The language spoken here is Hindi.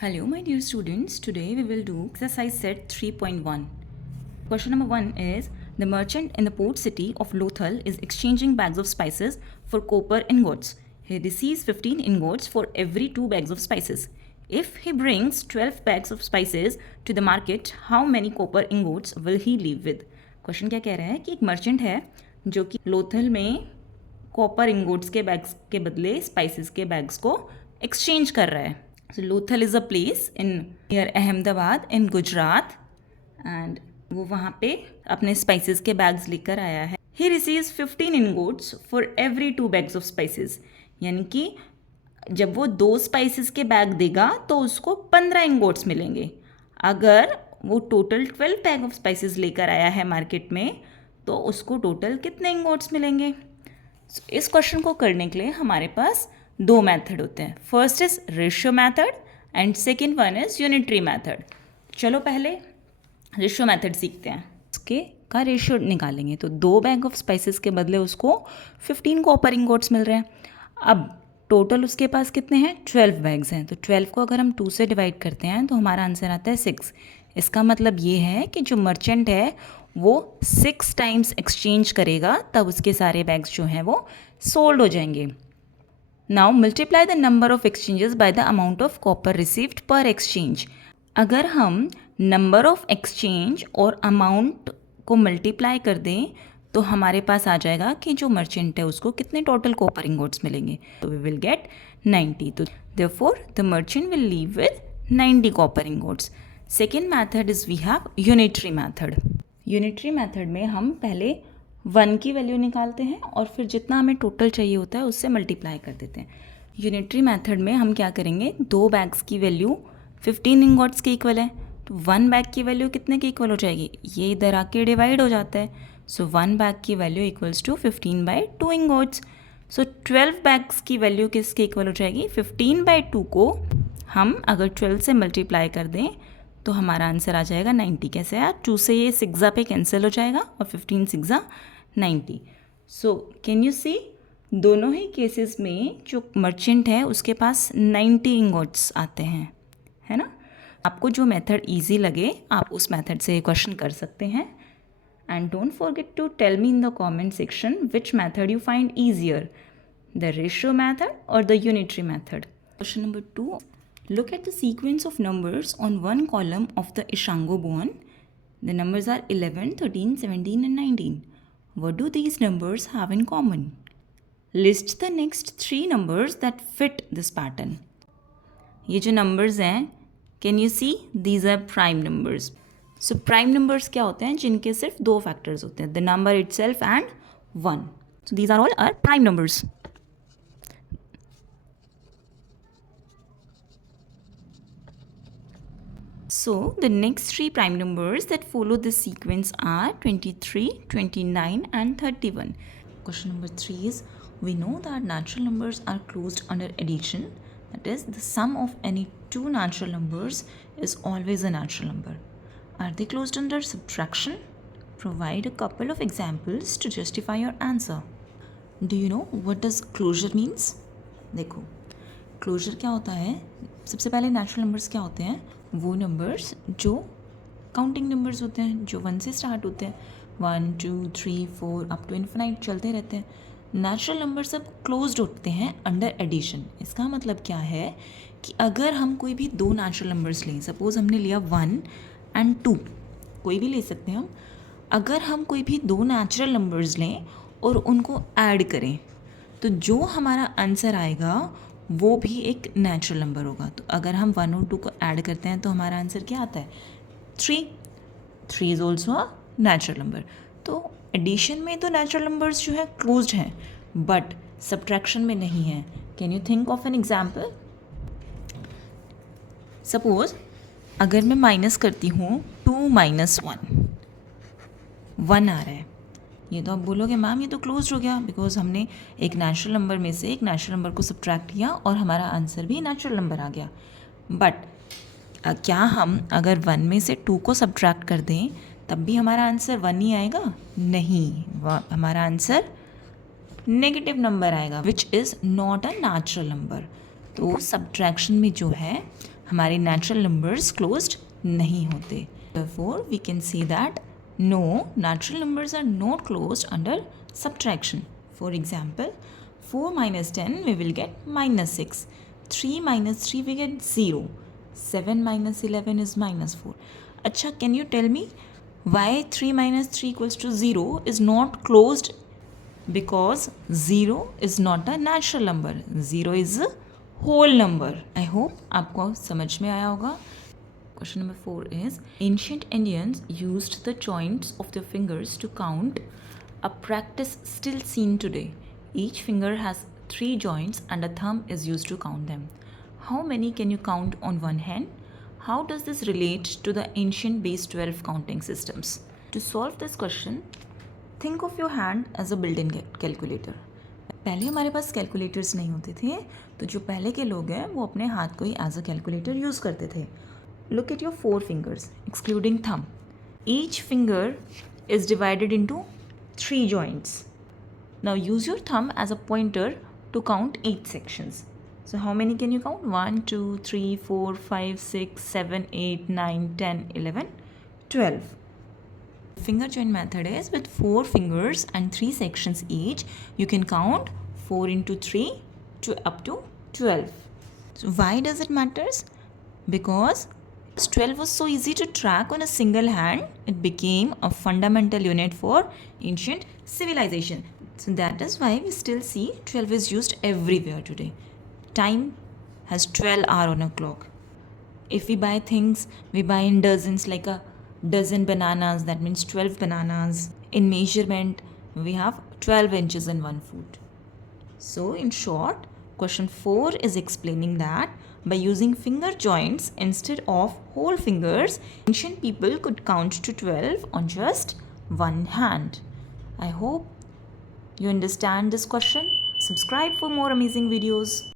Hello, my dear students. Today we will do exercise set 3.1. Question number 1 is the merchant in the port city of Lothal is exchanging bags of spices for copper ingots. He receives 15 ingots for every 2 bags of spices. If he brings 12 bags of spices to the market, how many copper ingots will he leave with? Question क्या कह रहा है कि एक मर्चेंट है जो कि लोथल में कॉपर इंगोट्स के बैग्स के बदले स्पाइसेस के बैग्स को एक्सचेंज कर रहा है. So Lothal is a place in near Ahmedabad in Gujarat and वो वहाँ पे अपने स्पाइसेस के बैग्स लेकर आया है. He receives 15 ingots for every 2 bags of spices. यानी कि जब वो 2 स्पाइसेस के बैग देगा तो उसको 15 इंगोट्स मिलेंगे. अगर वो टोटल 12 बैग ऑफ स्पाइसेस लेकर आया है मार्केट में तो उसको टोटल कितने इंगोट्स मिलेंगे. इस क्वेश्चन को करने के लिए हमारे पास 2 मेथड होते हैं. First is ratio method and second one is unitary method. चलो पहले रेशियो मेथड सीखते हैं. इसके का रेशियो निकालेंगे तो 2 बैग ऑफ स्पाइसेस के बदले उसको 15 कॉपर इंगोट्स मिल रहे हैं. अब टोटल उसके पास कितने हैं, 12 बैग्स हैं. तो 12 को अगर हम 2 से डिवाइड करते हैं तो हमारा आंसर आता है 6. इसका मतलब ये है कि जो मर्चेंट है वो 6 टाइम्स एक्सचेंज करेगा तब उसके सारे बैग्स जो हैं वो सोल्ड हो जाएंगे. Now multiply the number of exchanges by the amount of copper received per exchange. अगर हम number of exchange और amount को multiply कर दें तो हमारे पास आ जाएगा कि जो merchant है उसको कितने total copper ingots मिलेंगे. तो we will get 90. तो therefore the merchant will leave with 90 copper ingots. Second method is we have unitary method. Unitary method में हम पहले 1 की वैल्यू निकालते हैं और फिर जितना हमें टोटल चाहिए होता है उससे मल्टीप्लाई कर देते हैं. यूनिटरी मेथड में हम क्या करेंगे, 2 बैग्स की वैल्यू 15 इंगॉट्स के इक्वल है तो 1 बैग की वैल्यू कितने के इक्वल हो जाएगी, ये इधर आके डिवाइड हो जाता है. सो 1 बैग की value equals to 15/2 ingots. So 12 bags की वैल्यू किसके इक्वल हो जाएगी, 15/2 को हम अगर 12 से मल्टीप्लाई कर दें तो हमारा आंसर आ जाएगा 90. कैसे यार, 2 से ये 6 पे कैंसिल हो जाएगा और 15 6 90. सो कैन यू सी, दोनों ही केसेस में जो मर्चेंट है उसके पास 90 इंगॉट्स आते हैं, है ना. आपको जो मेथड इजी लगे आप उस मेथड से क्वेश्चन कर सकते हैं. And don't forget to tell me in the comment section which method you find easier, the ratio method और the unitary method. Question number 2, look at the sequence of numbers on one column of the Ishango bone. The numbers are 11, 13, 17 and 19. What do these numbers have in common? List the next 3 numbers that fit this pattern. ये जो numbers हैं, can you see? These are prime numbers. So prime numbers क्या होते हैं, जिनके सिर्फ 2 factors होते हैं, the number itself and 1. So these are all our prime numbers. So the next 3 prime numbers that follow this sequence are 23, 29 and 31. Question number 3 is, we know that natural numbers are closed under addition. That is, the sum of any 2 natural numbers is always a natural number. Are they closed under subtraction? Provide a couple of examples to justify your answer. Do you know what does closure means? देखो, क्लोजर क्या होता है. सबसे पहले नेचुरल नंबर्स क्या होते हैं, वो नंबर्स जो काउंटिंग नंबर्स होते हैं, जो 1 से स्टार्ट होते हैं, 1 2 3 4 अप टू इन्फिनाइट चलते रहते हैं. नेचुरल नंबर सब क्लोज्ड होते हैं अंडर एडिशन. इसका मतलब क्या है कि अगर हम कोई भी 2 नेचुरल नंबर्स लें, सपोज हमने लिया 1 एंड 2, कोई भी ले सकते हैं हम. अगर हम कोई भी 2 नेचुरल नंबर्स लें और उनको ऐड करें तो जो हमारा आंसर आएगा वो भी एक नेचुरल नंबर होगा. तो अगर हम 1 और 2 को ऐड करते हैं तो हमारा आंसर क्या आता है, 3. 3 is also a natural number. तो एडिशन में तो नेचुरल नंबर्स जो है क्लोज्ड हैं, बट सब्ट्रैक्शन में नहीं है. Can you think of an example. Suppose अगर मैं माइनस करती हूँ 2 - 1, 1 आ रहा है, ये तो आप बोलोगे मैम ये तो क्लोज्ड हो गया, बिकॉज हमने एक नेचुरल नंबर में से एक नेचुरल नंबर को सब्ट्रैक्ट किया और हमारा आंसर भी नेचुरल नंबर आ गया. बट क्या हम अगर 1 में से 2 को सब्ट्रैक्ट कर दें तब भी हमारा आंसर 1 ही आएगा? नहीं, हमारा आंसर नेगेटिव नंबर आएगा, which is not a natural number. तो सब्ट्रैक्शन में जो है हमारे natural numbers closed नहीं होते. Therefore, we can say that no, natural numbers are not closed under subtraction. For example, 4 minus 10 we will get minus 6. 3 minus 3 we get 0. 7 minus 11 is minus 4. Acha, can you tell me why 3 minus 3 equals to 0 is not closed? Because 0 is not a natural number. 0 is a whole number. I hope आपको समझ में आया होगा. Question number 4 is, ancient Indians used the joints of their fingers to count, a practice still seen today. Each finger has 3 joints and a thumb is used to count them. How many can you count on one hand? How does this relate to the ancient base 12 counting systems? To solve this question, think of your hand as a built-in calculator. पहले हमारे पास कैलकुलेटर्स नहीं होते थे, तो जो पहले के लोग हैं वो अपने हाथ को ही एज अ कैलकुलेटर यूज़ करते थे. Look at your 4 fingers, excluding thumb. Each finger is divided into 3 joints. Now use your thumb as a pointer to count 8 sections. So how many can you count? 1, 2, 3, 4, 5, 6, 7, 8, 9, 10, 11, 12. Finger joint method is with 4 fingers and 3 sections each, you can count 4 into 3 to up to 12. So why does it matters? Because 12 was so easy to track on a single hand, it became a fundamental unit for ancient civilization. So that is why we still see 12 is used everywhere today. Time has 12 hours on a clock. If we buy things, we buy in dozens, like a dozen bananas, that means 12 bananas. In measurement, we have 12 inches in 1 foot. So in short, question 4 is explaining that by using finger joints instead of whole fingers, ancient people could count to 12 on just one hand. I hope you understand this question. Subscribe for more amazing videos.